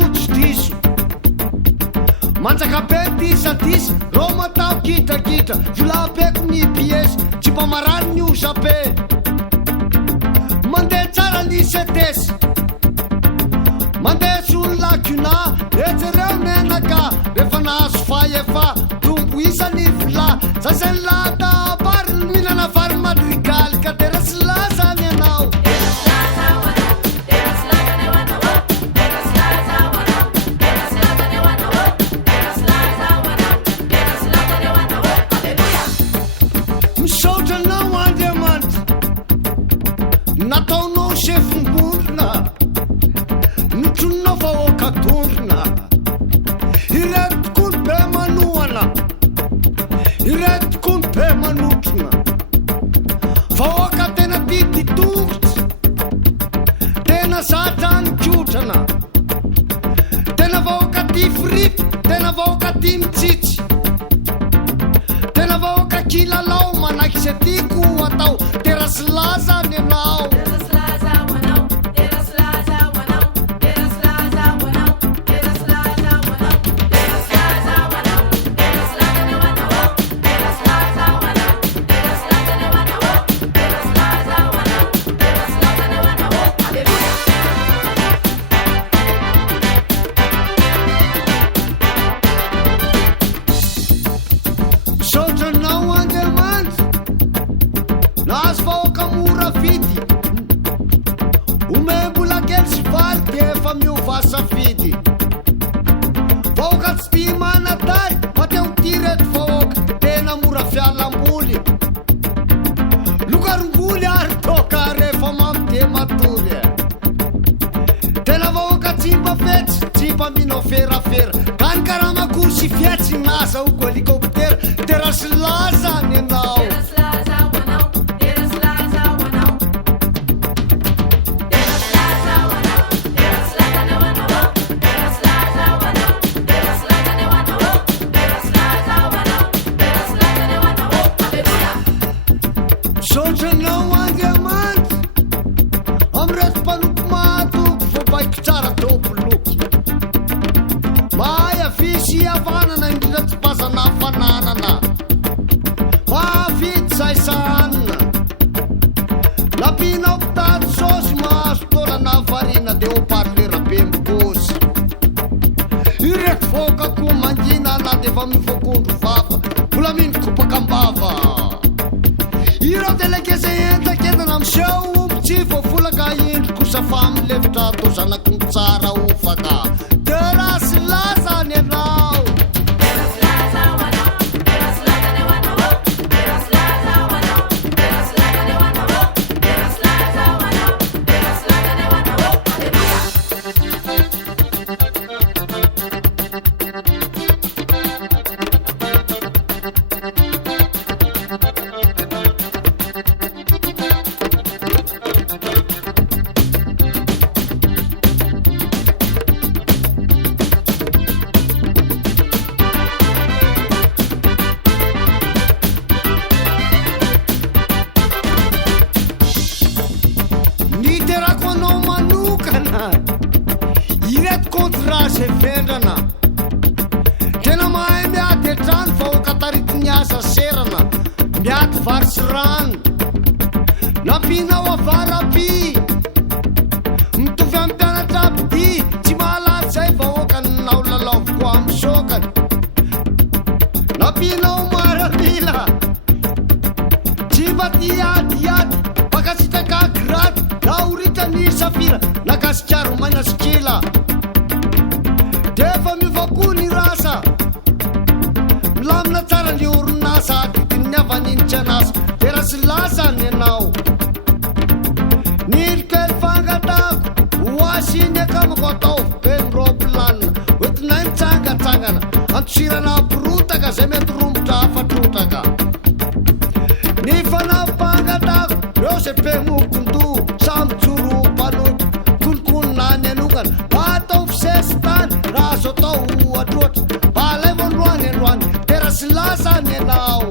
fotsy diso manjaka be disadisa ro matao kitrakitra volapeko ny piesy tsy mba marary ny ozabe mandeha tsara ny setesy mandeha solonakina ejereo menaka rehefa nahazo faefa tombo isany vola zazany latabary mihinana vary madrigaly ka tera sy lazany anao misaotra anao Andriamanitra nataonao sefongondrona nitrononao vahoaka tondrona iretoko ny be manoana iretoko ny be manotrona vahoaka tena tity tongotsy tena zatra ny kotrana tena vahoaka ty frity tena vahoaka ty mitsitsy tena vahoaka kilalao manaky se tiako atao tera sy laza ny anao saotranao Andriamanitra nahazo vahoaka mora vidy omembola kely sy vary de efa miova safidy vahoaka tsy ty manatary fa teo ty reto vahoaka tena mora fialamboly lokaromboly ary toka rehefa mamy de matory tena vahoaka tsy mba fetsy tsy mba minao ferafera ka ny karamakory sy fietsy nasa oko helikoptera tera sy lazany anao saotranao Andriamanitra amreto mpanompo mahatoko voabaiko tsara topoloky mahay avisy avanana indrindra tsy bazana fananana mahavidy zay sahanina napinao mpitady sosy mahazo tolana varina de oparlera be mikosy ireto vahoakako mangina na de efa mivokondro vava vola mino kopakambava ireo delegeze entakentana miseho omby tsy voafolaka indroko safa amilevitra atao zanako ny tsara ofaka tera sy lazany anao niterako anao manokana ireto contrat ze vendrana tena mahay miady etrano vahoaka tarity ny asa serana miady vary sy rano nampinao avaraby mitovy amin'ny mpianatra abidi tsy mahalady zay vahoaka ninao lalaovoko amin'ny sokany nampinao maramila tsy mba tiadiady Mankasitraka graty naoritany safira nakasikaro maina sikila defa mivako ny rasa milamina tsara ny orinasa adidiny avaninitsy anasa tera sy lazany anao nirikely fangatako hoasiny akamako Ataovy be miroplanina oetinay mitsangatsangana antosirana borotaka zay mety rombotra afatrotaka ny fanampangatako reo zay be mokondo samby joro mpanoto konkonina ny anokana Ataovy sesy tany raha azo atao atroatra mba alay voandroany androany tera sy lazany anao